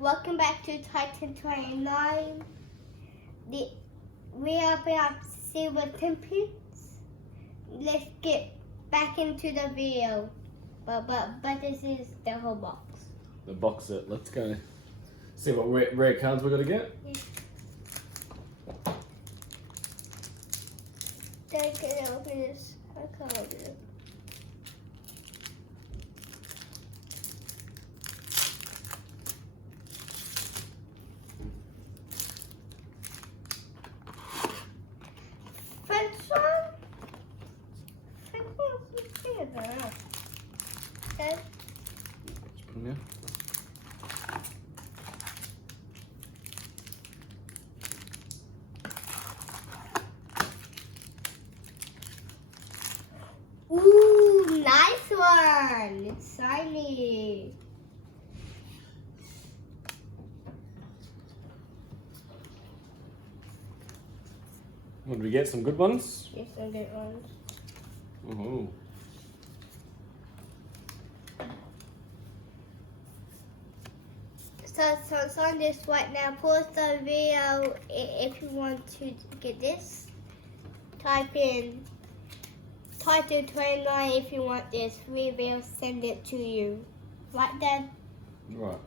Welcome back to Titan 29. We are about to see what Tempest. Let's get back into the video. But this is the whole box. The box set. Let's go. See what rare cards we're gonna get. Dad, can I open this? I can't open it. French one? French one's bigger than that. Dad? Let's put them here. Ooh, nice one! It's shiny. What did we get? Some good ones? Yes, some good ones. Oh. So on this right now, pause the video if you want to get this. Type in Title 29 if you want this. We will send it to you. Right, Dad? Right.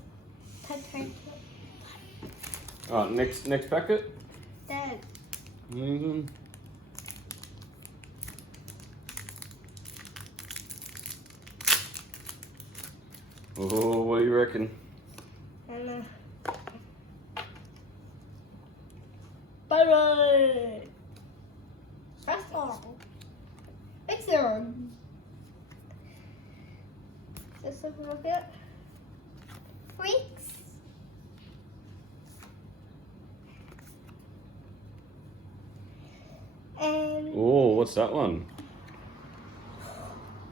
Title 29. Alright, next packet. Dad. Mm-hmm. Oh, what do you reckon? I don't know. Bye-bye. That's all. It's on. Just a little bit. Freaks. And Oh, what's that one?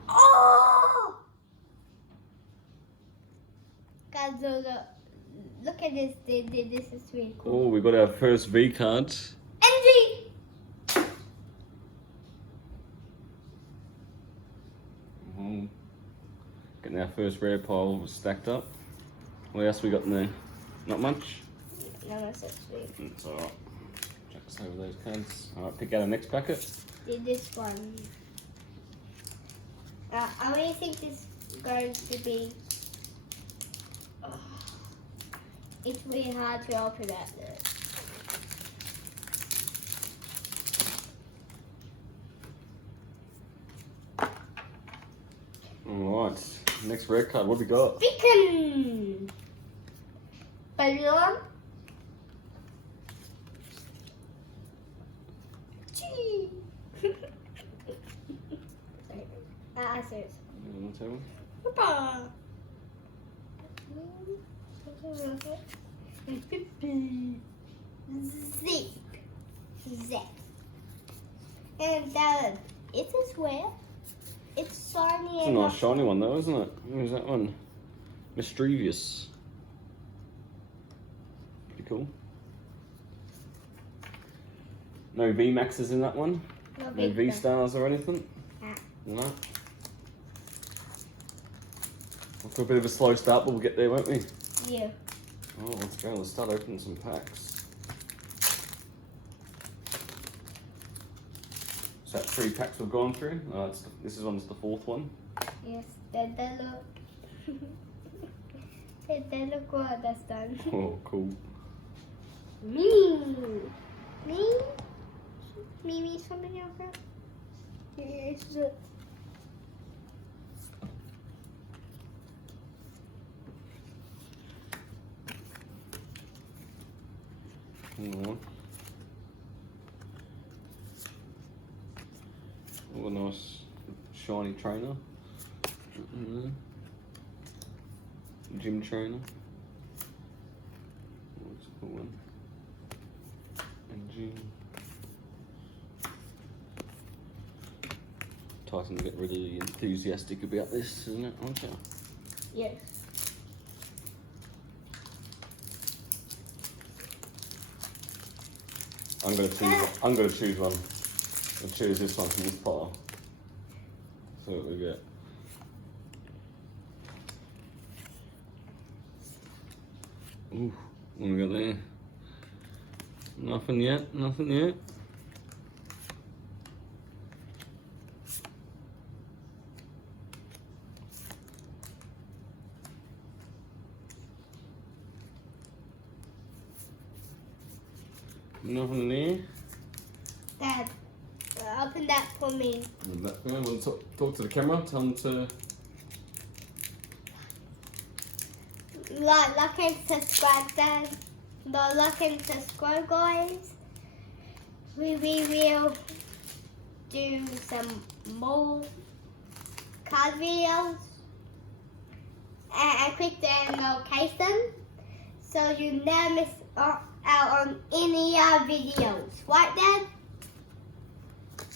oh! Guys, look at this. This is really cool. Oh, we got our first V card. NG! Oh, getting our first rare pile stacked up. What else we got in there? Not much? No, that's sweet. It's alright. Chuck us over those cards. Alright, pick out our next packet. This one. I really think this is going to be. It's really hard to open that. Alright, next rare card. What have we got? Beacon! Balloon. Gee! I see it. On the table. Papa! Zip. Zip. And it's a square. It's shiny. It's a nice shiny one though, isn't it? Who's that one? Mischievous. Pretty cool. No V Maxes in that one? No V Stars or anything? No. We'll do a bit of a slow start, but we'll get there, won't we? Yeah. Oh, let's go. Let's start opening some packs. So that's 3 packs we've gone through. This is one's the 4th one. Yes, that look. that look what that's done. Oh, cool. Me. Somebody else. Yes. Hang on. Oh, a nice shiny trainer. Gym trainer. Oh, that's a cool one. And gym. Titan get really enthusiastic about this, isn't it? Aren't you? Yes. I'm gonna choose one. I'll choose this one from this pile. See what we get. Ooh, what we got there? Nothing yet, nothing yet. Nothing there. Dad, open that for me. And that guy, want to talk to the camera, tell them to... Like and subscribe, Dad. No, like and subscribe, guys. We will do some more card videos and click the notification so you never miss out on any other videos. Right, Dad?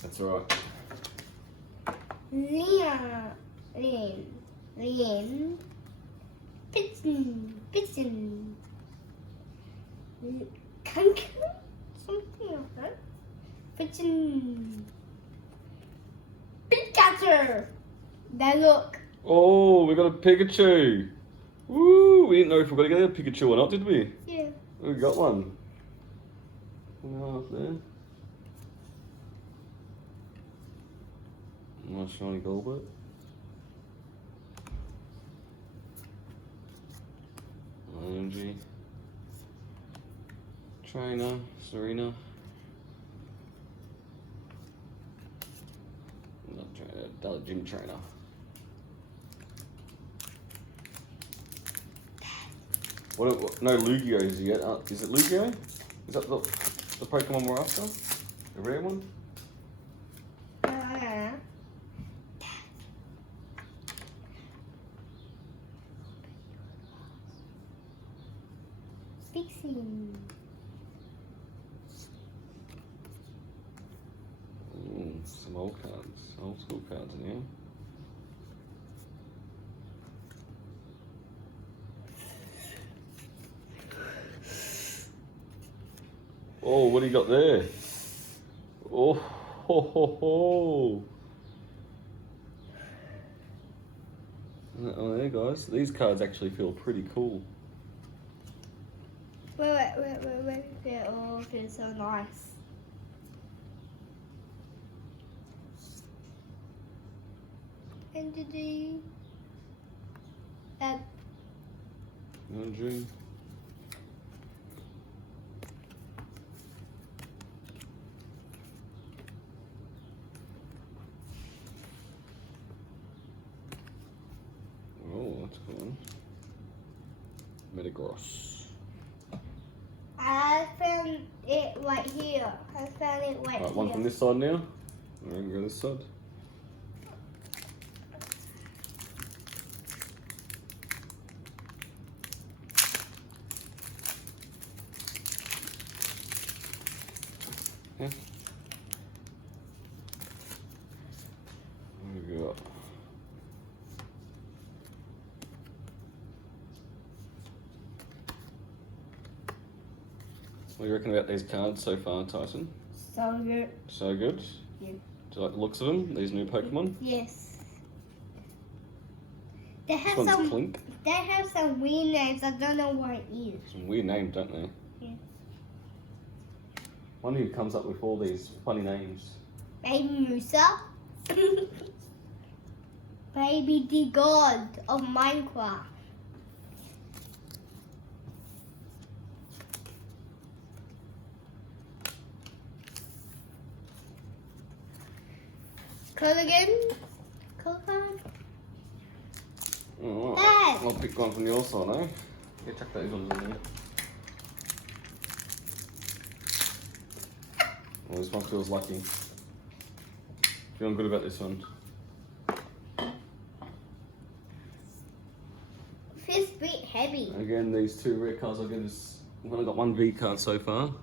That's right. Leon, Pitson, Kanka, something like that. Pitson, Pikachu. Now look. Oh, we got a Pikachu. Woo! We didn't know if we were going to get a Pikachu or not, did we? Yeah. We got one. Half there. Nice shiny Golbat. Energy. Trainer, Serena. Not trainer, gym trainer. What, no Lugios yet. Is it Lugio? Is that the Pokemon we're after? The rare one? Fixing. Some old cards, old school cards in here. Oh, what do you got there? Oh, ho, ho, ho. Oh, there, guys. These cards actually feel pretty cool. Wait. Oh, it feels so nice. Entity. Andrew. Oh, that's cool. Metagross. I found it right here. Right, one from this side now. We're going to go this side. Yeah. There we go. What do you reckon about these cards so far, Tyson? So good. So good? Yeah. Do you like the looks of them, these new Pokemon? Yes. They This have one's some. Clink. They have some weird names. I don't know what it is. Some weird names, don't they? Yeah. Wonder who comes up with all these funny names. Baby Musa. Baby the God of Minecraft. Culligan. Alright, Dad. I'll pick one from your side, eh? Yeah, chuck those ones in there. Oh, this one feels lucky. Feeling good about this one. Feels a bit heavy. Again, these two rare cards I'll get is... I've only got one V card so far.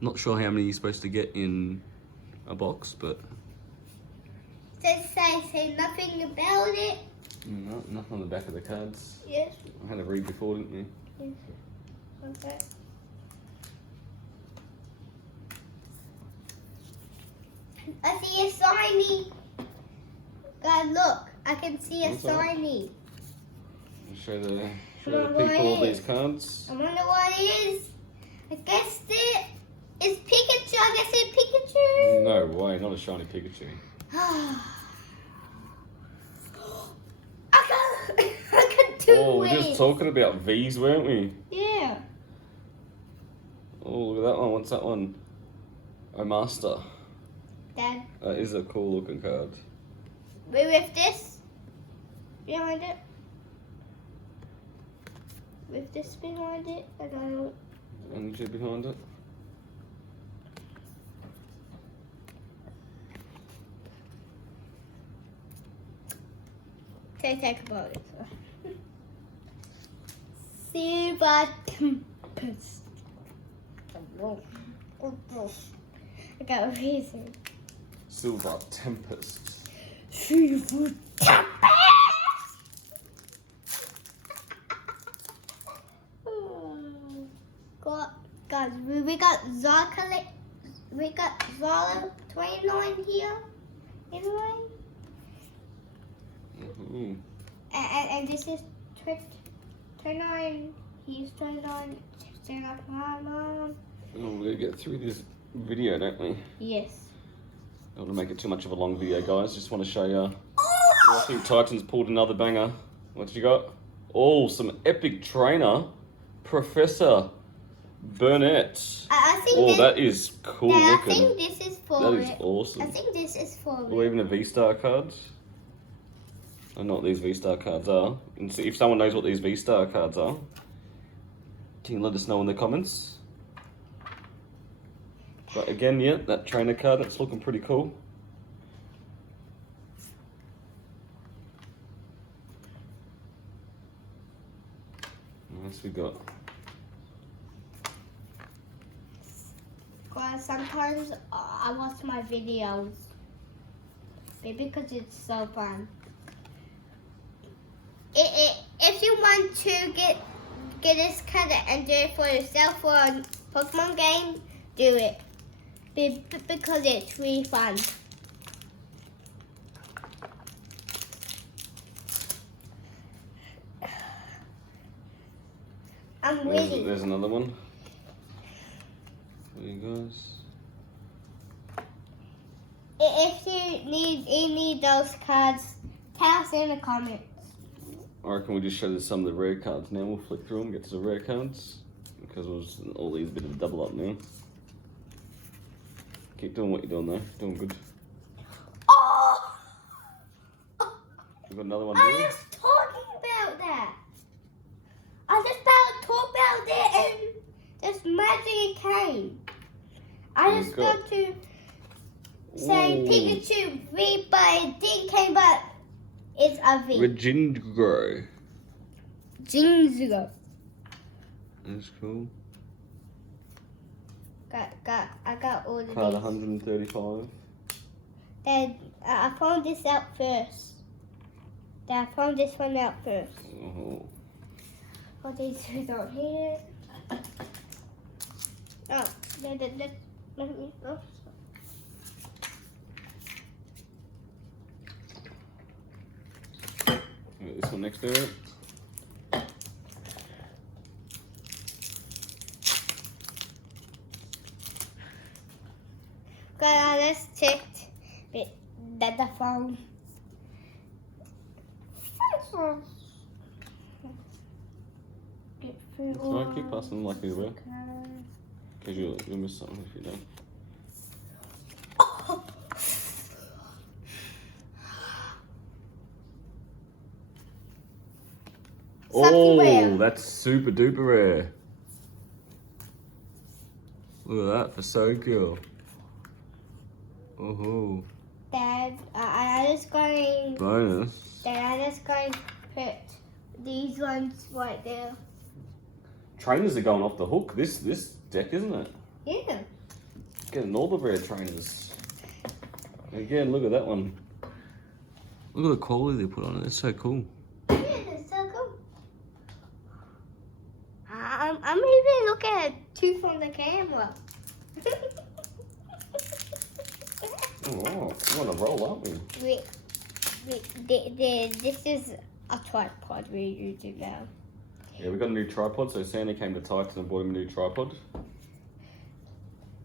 Not sure how many you're supposed to get in a box, but... Say nothing about it. No, nothing on the back of the cards. Yes. I had a read before, didn't you? Yes. Okay. I see a shiny. God, look. I can see a What's that? shiny. Show Show the people all these cards. I wonder what it is. I guess it's Pikachu. I guess it's Pikachu. No way, not a shiny Pikachu. I got two Oh, we were wings. just talking about V's, weren't we? Yeah. Oh, look at that one. What's that one? Oh, Master. Dad, That is a cool looking card. we with this behind it. With this behind it, I don't know. Energy behind it. Take about it. Silver Tempest. I got a reason. Silver Tempest. Silver Tempest! Guys, we got Zarka, we got Zara 29 here, anyway. Mm-hmm. And this is 29. He's 29. Stand up, Mom. Oh, we're gonna get through this video, don't we? Yes. Don't want to make it too much of a long video, guys. Just want to show you. I think Titans pulled another banger. What you got? Oh, some epic trainer, Professor Burnett. I think Oh, this, that is cool I looking. think this is for That is it. awesome. I think this is for Or even a V-Star cards. I don't know what these V-Star cards are. And see if someone knows what these V-Star cards are, can you let us know in the comments? But again, yeah, that trainer card, that's looking pretty cool. What else we got? Guys, sometimes I watch my videos. Maybe because it's so fun. If you want to get this card and do it for yourself for a Pokemon game, do it. Because it's really fun. I'm waiting. There's another one. There you guys. If you need any of those cards, tell us in the comments. I reckon we just show some of the rare cards now. We'll flick through them, get to the rare cards. Because all these a bit of a double up now. Keep doing what you're doing though. Doing good. Oh! We've got another one I here. was talking about that. I just about to talk about it and just magic came. I just got to say Ooh. Pikachu V, but it didn't came, but it's a V. Regindro. Jinzo. That's cool. I got all of Card these. 135. Then I found this out first. Then I found this one out first. Oh. Got these two down here. Oh, let me. Oh. This one next to it. Let's check the phone. It's alright, keep passing them like these were. Because you'll miss something if you don't. Something rare. Oh, that's super duper rare. Look at that for so cool. Oh, Dad, I just going. bonus. Dad, I just going to put these ones right there. Trainers are going off the hook. This deck, isn't it? Yeah. Getting all the rare trainers. Again, look at that one. Look at the quality they put on it. It's so cool. Yeah, that's so cool. I'm even looking at two from the camera. Oh, we're on a roll, aren't we? This is a tripod we're using now. Yeah, we got a new tripod. So Sandy came to Titan and bought him a new tripod.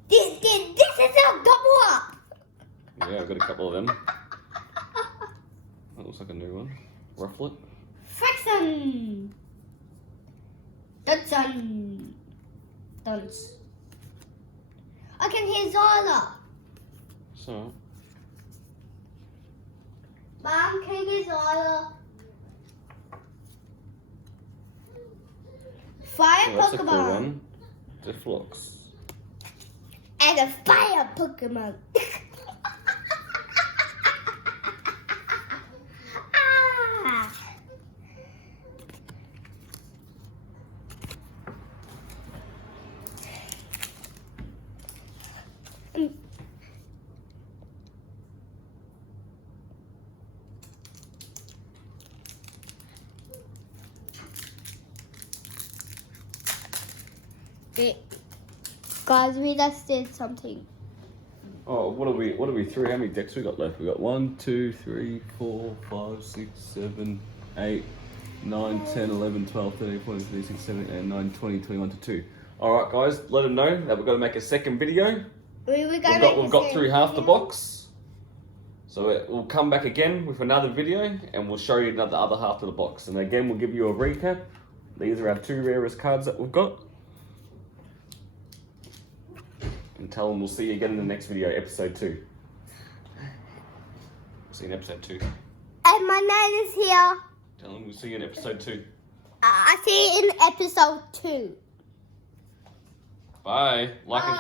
This is a double up. Yeah, I've got a couple of them. That looks like a new one. Rufflet. Friction. Dun. Dunce. I can hear Zyla. So. Mom, can you hear Zyla? Fire Oh, that's a Pokemon. cool one. Deflox. And a fire Pokemon. Ah. Guys, we just did something. Oh, what are we through? How many decks we got left? We got 1, 2, 3, 4, 5, 6, 7, 8, 9, 10, 11, 12, 13, 14, 15, 16, 17, 18, 19, 20, 21 to 2. Alright guys, let them know that we've got to make a second video. We've got through half the box. So we'll come back again with another video and we'll show you the other half of the box. And again, we'll give you a recap. These are our 2 rarest cards that we've got. And tell them we'll see you again in the next video, episode 2. See you in episode 2. And my name is here. Tell them we'll see you in episode 2. I see you in episode 2. Bye. Like it.